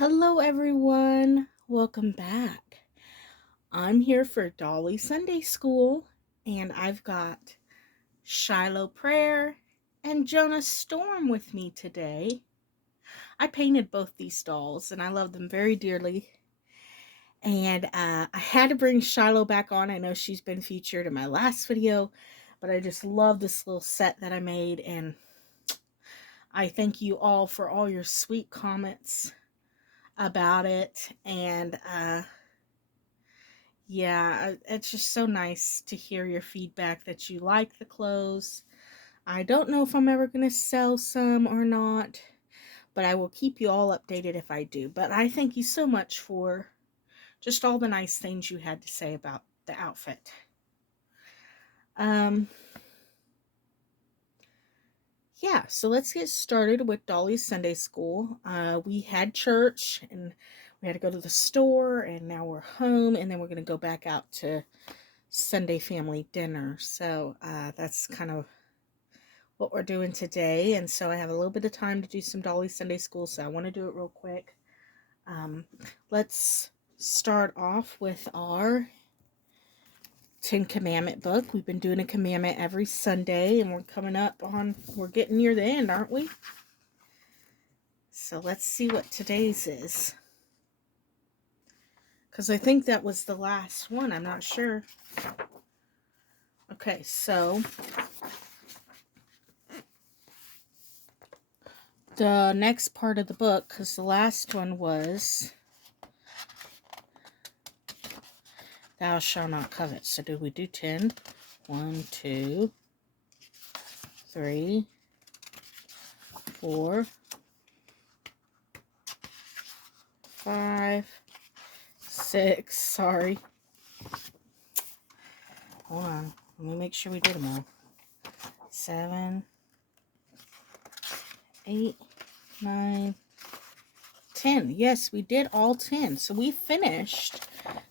Hello, everyone. Welcome back. I'm here for Dolly Sunday School, and I've got Shiloh Prayer and Jonah Storm with me today. I painted both these dolls, and I love them very dearly. And I had to bring Shiloh back on. I know she's been featured in my last video, but I just love this little set that I made, and I thank you all for all your sweet comments about it. And yeah, it's just so nice to hear your feedback that you like the clothes. I don't know if I'm ever going to sell some or not, but I will keep you all updated if I do. But I thank you so much for just all the nice things you had to say about the outfit. Um, yeah, so let's get started with Dolly's Sunday School. We had church and we had to go to the store, and now we're home, and then we're going to go back out to Sunday family dinner. So that's kind of what we're doing today. And so I have a little bit of time to do some Dolly Sunday School, so I want to do it real quick. Let's start off with our 10 Commandment book. We've been doing a commandment every Sunday, and we're getting near the end, aren't we? So let's see what today's is. Because I think that was the last one. I'm not sure. Okay, so the next part of the book, because the last one was thou shalt not covet. So did we do 10? 1, 2, 3, 4, 5, 6. Sorry. Hold on. Let me make sure we did them all. 7, 8, 9, 10. Yes, we did all 10. So we finished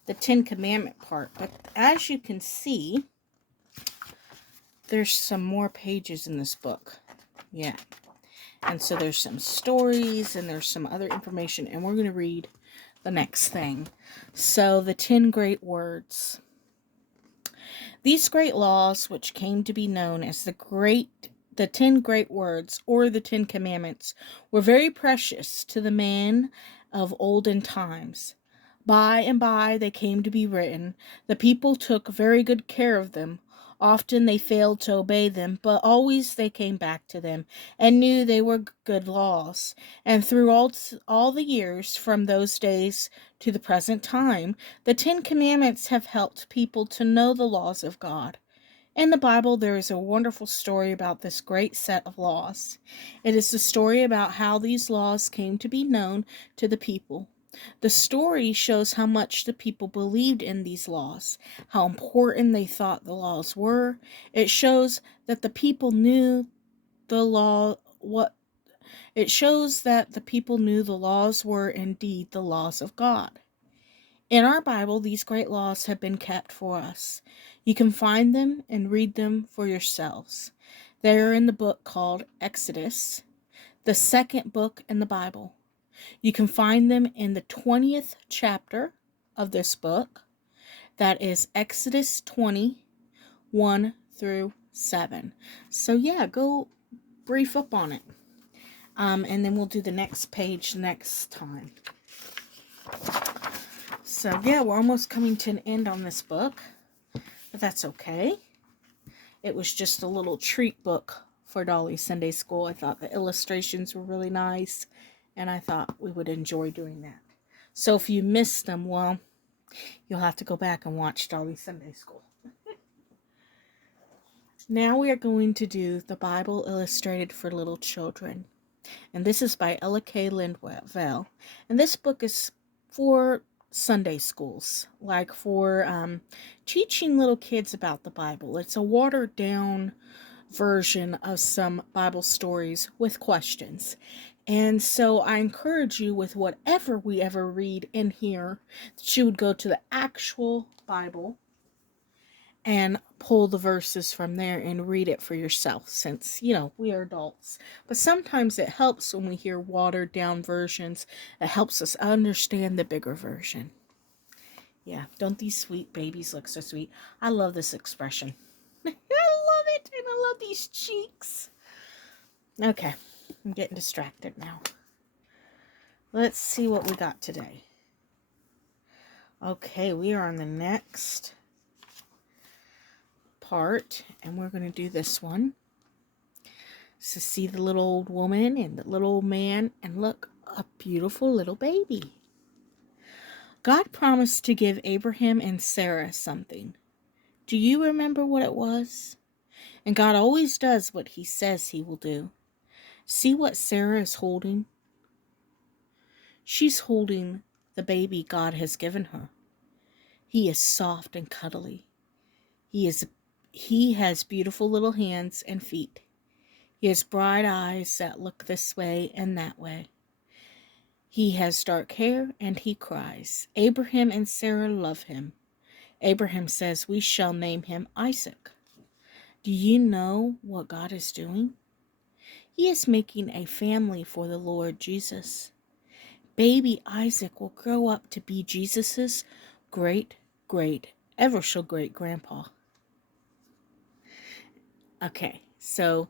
the 10 Commandment part. But as you can see, there's some more pages in this book. Yeah. And so there's some stories and there's some other information. And we're going to read the next thing. So the 10 great words. These great laws, which came to be known as the 10 great words, or the 10 commandments, were very precious to the men of olden times. By and by they came to be written. The people took very good care of them. Often they failed to obey them, but always they came back to them and knew they were good laws. And through all the years from those days to the present time, the 10 Commandments have helped people to know the laws of God. In the Bible, there is a wonderful story about this great set of laws. It is the story about how these laws came to be known to the people. The story shows how much the people believed in these laws, how important they thought the laws were. It shows that the people knew the laws were indeed the laws of God. In our Bible, these great laws have been kept for us. You can find them and read them for yourselves. They are in the book called Exodus, the second book in the Bible. You can find them in the 20th chapter of this book. That is Exodus 20, 1 through 7. So yeah, go brief up on it. And then we'll do the next page next time. So yeah, we're almost coming to an end on this book, but that's okay. It was just a little treat book for Dolly Sunday School. I thought the illustrations were really nice, and I thought we would enjoy doing that. So if you missed them, well, you'll have to go back and watch Dolly Sunday School. Now we are going to do the Bible Illustrated for Little Children. And this is by Ella K. Lindwell. And this book is for Sunday schools, like for teaching little kids about the Bible. It's a watered down version of some Bible stories with questions. And so I encourage you, with whatever we ever read in here, that you would go to the actual Bible and pull the verses from there and read it for yourself, since, we are adults. But sometimes it helps when we hear watered down versions. It helps us understand the bigger version. Yeah, don't these sweet babies look so sweet? I love this expression. I love it, and I love these cheeks. Okay, I'm getting distracted now. Let's see what we got today. Okay, we are on the next part, and we're going to do this one. So see the little old woman and the little old man, and look, a beautiful little baby. God promised to give Abraham and Sarah something. Do you remember what it was? And God always does what he says he will do. See what Sarah is holding? She's holding the baby God has given her. He is soft and cuddly. He has beautiful little hands and feet. He has bright eyes that look this way and that way. He has dark hair and he cries. Abraham and Sarah love him. Abraham says, "We shall name him Isaac." Do you know what God is doing? He is making a family for the Lord Jesus. Baby Isaac will grow up to be Jesus's great, ever so great grandpa. Okay, so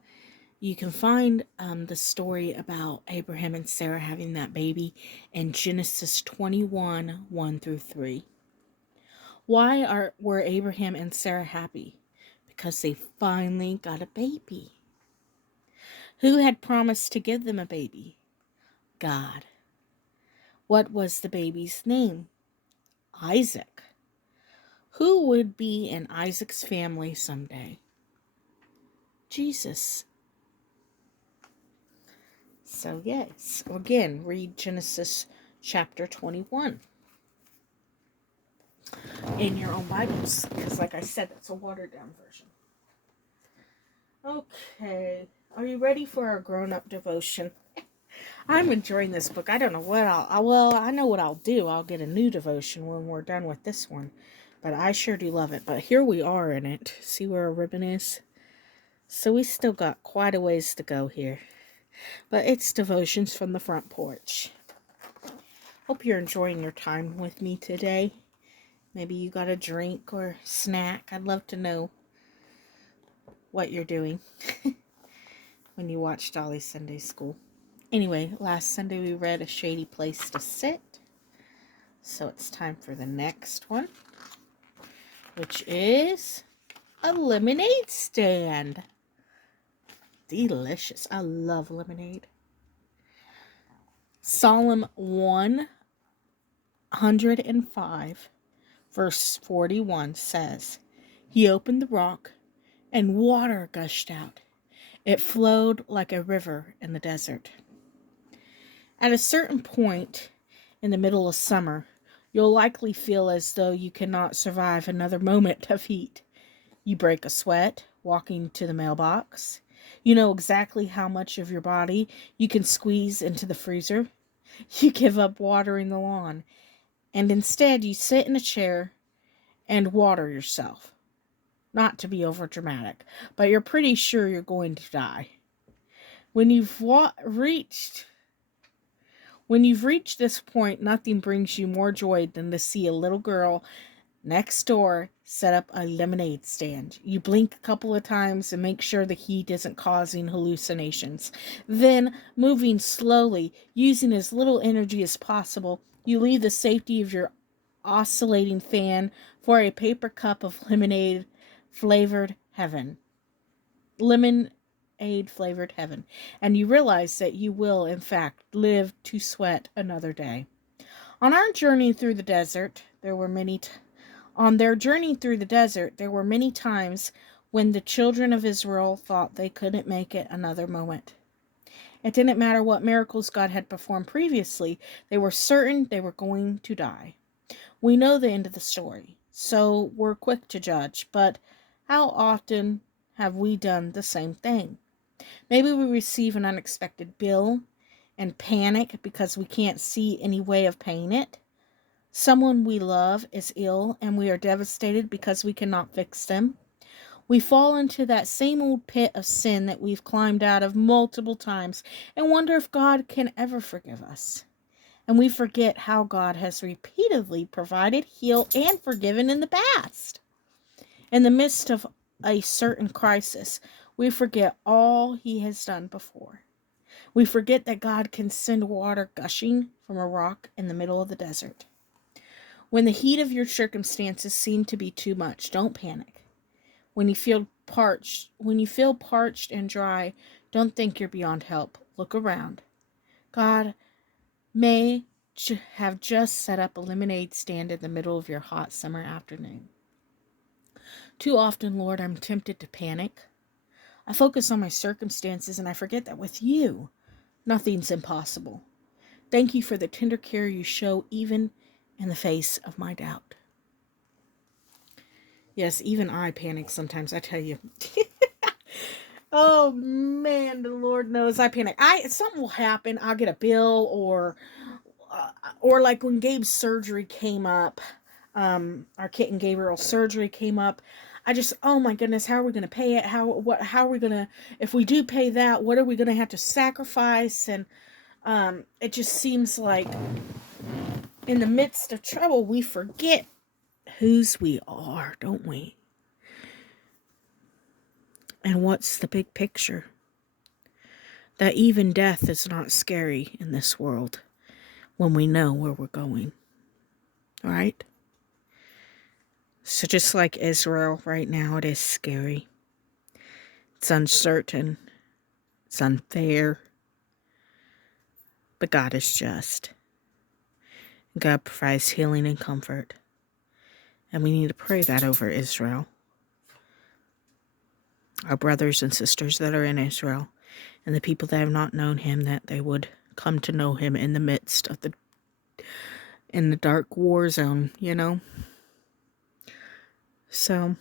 you can find the story about Abraham and Sarah having that baby in Genesis 21, 1 through 3. Why were Abraham and Sarah happy? Because they finally got a baby. Who had promised to give them a baby? God. What was the baby's name? Isaac. Who would be in Isaac's family someday? Jesus. So yes, again, read Genesis chapter 21 in your own Bibles, because like I said, that's a watered down version. Okay, are you ready for our grown-up devotion? I'm enjoying this book. I don't know what I know what I'll do. I'll get a new devotion when we're done with this one, but I sure do love it. But here we are in it. See where our ribbon is? So we still got quite a ways to go here. But it's devotions from the front porch. Hope you're enjoying your time with me today. Maybe you got a drink or snack. I'd love to know what you're doing when you watch Dolly Sunday School. Anyway, last Sunday we read A Shady Place to Sit. So it's time for the next one, which is a lemonade stand. Delicious. I love lemonade. Psalm 105, verse 41 says, "He opened the rock, and water gushed out. It flowed like a river in the desert." At a certain point in the middle of summer, you'll likely feel as though you cannot survive another moment of heat. You break a sweat walking to the mailbox. You know exactly how much of your body you can squeeze into the freezer. You give up watering the lawn, and instead you sit in a chair and water yourself. Not to be overdramatic, but you're pretty sure you're going to die. When you've reached this point, nothing brings you more joy than to see a little girl next door set up a lemonade stand. You blink a couple of times and make sure the heat isn't causing hallucinations. Then, moving slowly, using as little energy as possible, you leave the safety of your oscillating fan for a paper cup of lemonade flavored heaven. And you realize that you will, in fact, live to sweat another day. On our journey through the desert, there were many times when the children of Israel thought they couldn't make it another moment. It didn't matter what miracles God had performed previously, they were certain they were going to die. We know the end of the story, so we're quick to judge, but how often have we done the same thing? Maybe we receive an unexpected bill and panic because we can't see any way of paying it. Someone we love is ill and we are devastated because we cannot fix them. We fall into that same old pit of sin that we've climbed out of multiple times and wonder if God can ever forgive us. And we forget how God has repeatedly provided, healed, and forgiven in the past. In the midst of a certain crisis, we forget all He has done before. We forget that God can send water gushing from a rock in the middle of the desert. When the heat of your circumstances seem to be too much, don't panic. When you feel parched and dry, don't think you're beyond help. Look around. God may have just set up a lemonade stand in the middle of your hot summer afternoon. Too often, Lord, I'm tempted to panic. I focus on my circumstances and I forget that with you, nothing's impossible. Thank you for the tender care you show even in the face of my doubt. Yes, even I panic sometimes, I tell you. Oh man, the Lord knows I panic. Something will happen. I'll get a bill, or like when Gabe's surgery came up, our kitten Gabriel's surgery came up. I just, oh my goodness, how are we going to pay it? How are we going to, if we do pay that, what are we going to have to sacrifice? And it just seems like in the midst of trouble, we forget whose we are, don't we? And what's the big picture? That even death is not scary in this world when we know where we're going. All right? So just like Israel right now, it is scary. It's uncertain. It's unfair. But God is just. God provides healing and comfort. And we need to pray that over Israel. Our brothers and sisters that are in Israel and the people that have not known Him, that they would come to know Him in the midst of in the dark war zone, you know. So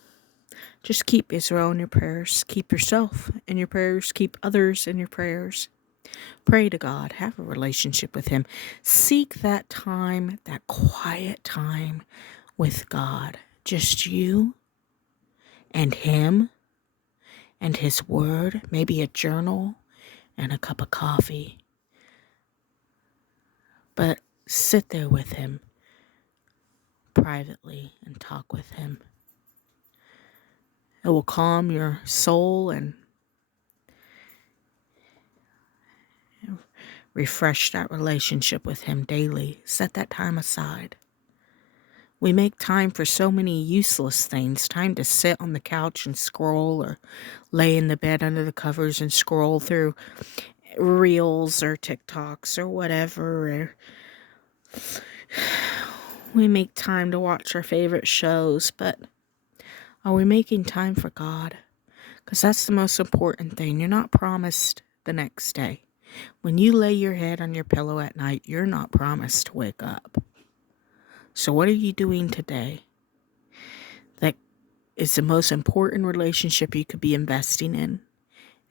just keep Israel in your prayers. Keep yourself in your prayers. Keep others in your prayers. Pray to God. Have a relationship with Him. Seek that time, that quiet time with God. Just you and Him and His Word. Maybe a journal and a cup of coffee. But sit there with Him privately and talk with Him. It will calm your soul and refresh that relationship with Him daily. Set that time aside. We make time for so many useless things. Time to sit on the couch and scroll, or lay in the bed under the covers and scroll through Reels or TikToks or whatever. Or we make time to watch our favorite shows, but are we making time for God? Because that's the most important thing. You're not promised the next day. When you lay your head on your pillow at night, you're not promised to wake up. So what are you doing today that is the most important relationship you could be investing in?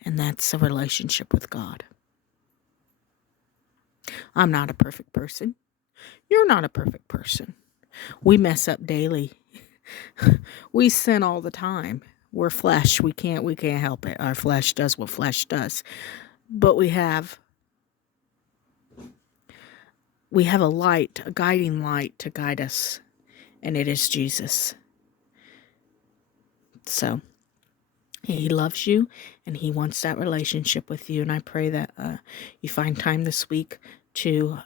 And that's a relationship with God. I'm not a perfect person. You're not a perfect person. We mess up daily. We sin all the time. We're flesh. We can't help it. Our flesh does what flesh does. But we have a light, a guiding light to guide us, and it is Jesus. So He loves you, and He wants that relationship with you, and I pray that you find time this week to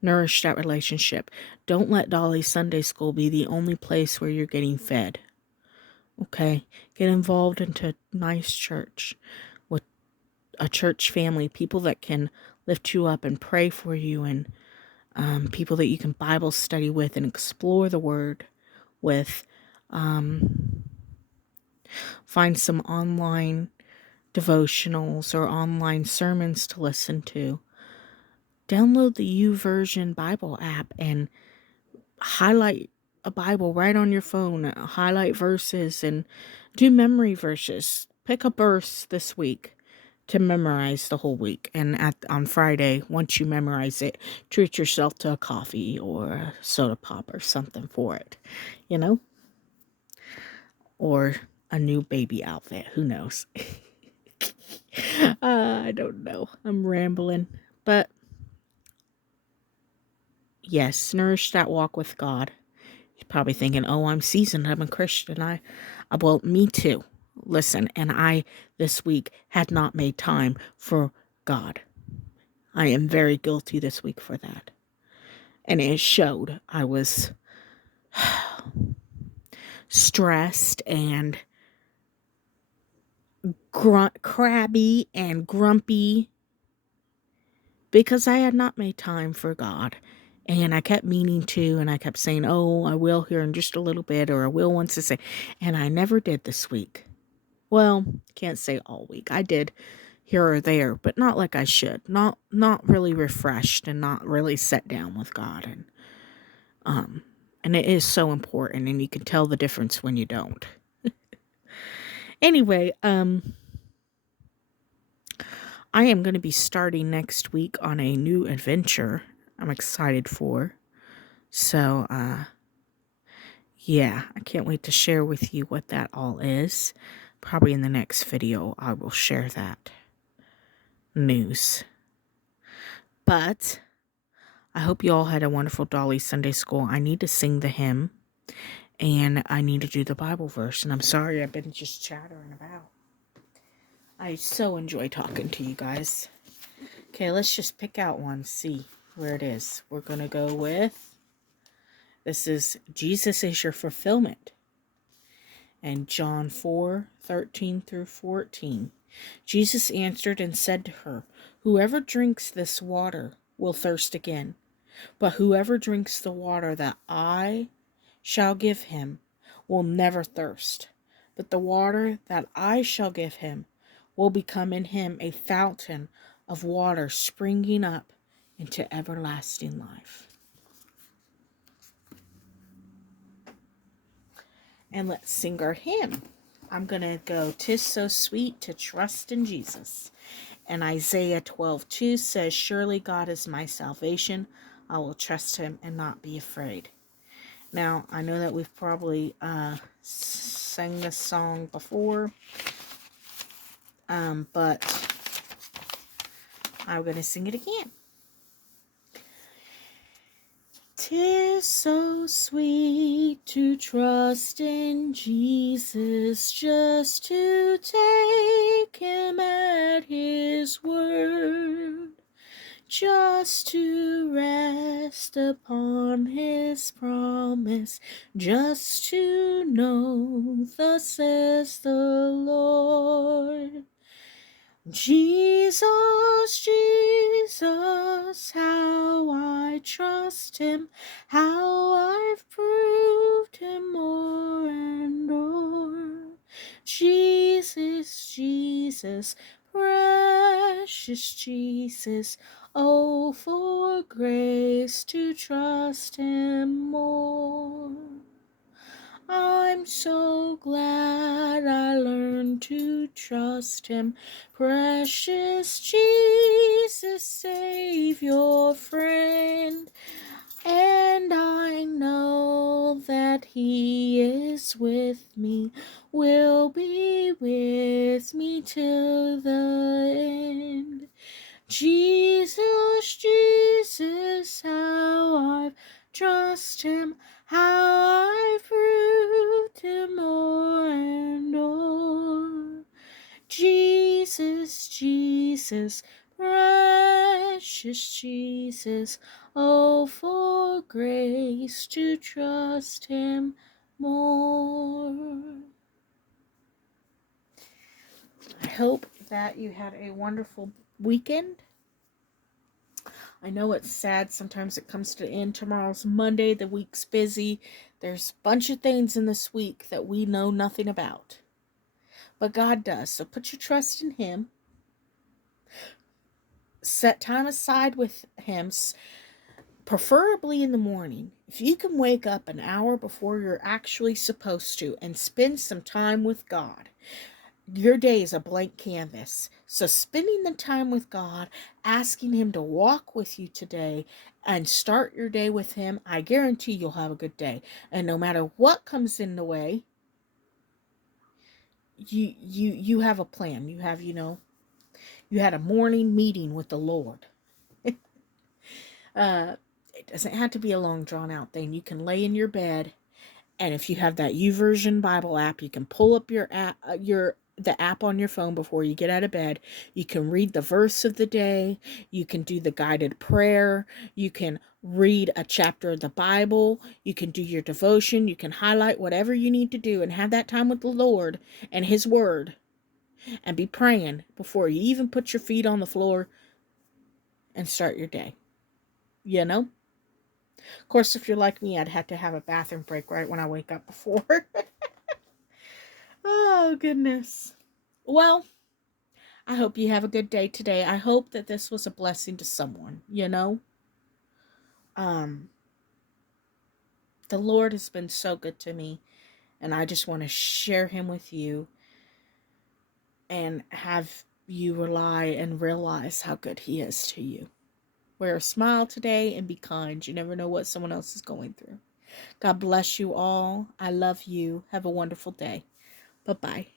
nourish that relationship. Don't let Dolly Sunday School be the only place where you're getting fed. Okay? Get involved into a nice church with a church family, people that can lift you up and pray for you, and people that you can Bible study with and explore the Word with. Find some online devotionals or online sermons to listen to. Download the YouVersion Bible app and highlight a Bible right on your phone. Highlight verses and do memory verses. Pick a verse this week to memorize the whole week. And on Friday, once you memorize it, treat yourself to a coffee or a soda pop or something for it, you know? Or a new baby outfit. Who knows? I don't know. I'm rambling. But yes, nourish that walk with God. You're probably thinking, oh, I'm seasoned. I'm a Christian. Well, me too. Listen, and I, this week, had not made time for God. I am very guilty this week for that. And it showed. I was stressed and crabby and grumpy because I had not made time for God. And I kept meaning to, and I kept saying, oh, I will here in just a little bit, or I will once to say, and I never did this week. Well, can't say all week. I did here or there, but not like I should. Not really refreshed and not really set down with God. And it is so important, and you can tell the difference when you don't. Anyway, I am going to be starting next week on a new adventure I'm excited for. So, yeah, I can't wait to share with you what that all is. Probably in the next video, I will share that news. But I hope you all had a wonderful Dolly Sunday School. I need to sing the hymn, and I need to do the Bible verse. And I'm sorry I've been just chattering about. I so enjoy talking to you guys. Okay, let's just pick out one, see where it is. We're going to go with, this is Jesus is your fulfillment. And John 4:13 through 14. Jesus answered and said to her, whoever drinks this water will thirst again. But whoever drinks the water that I shall give him will never thirst. But the water that I shall give him will become in him a fountain of water springing up into everlasting life. And let's sing our hymn. I'm going to go, 'Tis so sweet to trust in Jesus. And Isaiah 12:2 says, surely God is my salvation. I will trust him and not be afraid. Now, I know that we've probably sang this song before, but I'm going to sing it again. 'Tis so sweet to trust in Jesus, just to take him at his word, just to rest upon his promise, just to know, thus says the Lord. Jesus, Jesus, how I trust him, how I've proved him o'er and o'er. Jesus, Jesus, precious Jesus, oh, for grace to trust him more. I'm so glad I learned to trust him, precious Jesus, Savior, friend. And I know that he is with me, will be with me till the end. Jesus, Jesus, how I've trusted him, how I've proved him o'er and o'er. Jesus, Jesus, precious Jesus, oh, for grace to trust him more. I hope that you had a wonderful weekend. I know it's sad. Sometimes it comes to the end. Tomorrow's Monday. The week's busy. There's a bunch of things in this week that we know nothing about. But God does. So put your trust in him. Set time aside with him, preferably in the morning. If you can wake up an hour before you're actually supposed to and spend some time with God, Your day is a blank canvas. So spending the time with God, asking Him to walk with you today and start your day with Him, I guarantee you'll have a good day. And no matter what comes in the way, you have a plan. You have, you had a morning meeting with the Lord. It doesn't have to be a long drawn out thing. You can lay in your bed, and if you have that YouVersion Bible app, you can pull up your app, the app on your phone before you get out of bed. You can read the verse of the day. You can do the guided prayer. You can read a chapter of the Bible. You can do your devotion. You can highlight whatever you need to do and have that time with the Lord and His Word and be praying before you even put your feet on the floor and start your day. You know? Of course, if you're like me, I'd have to have a bathroom break right when I wake up before. Oh, goodness. Well, I hope you have a good day today. I hope that this was a blessing to someone, Um, the Lord has been so good to me, and I just want to share Him with you and have you rely and realize how good He is to you. Wear a smile today and be kind. You never know what someone else is going through. God bless you all. I love you. Have a wonderful day. Bye-bye.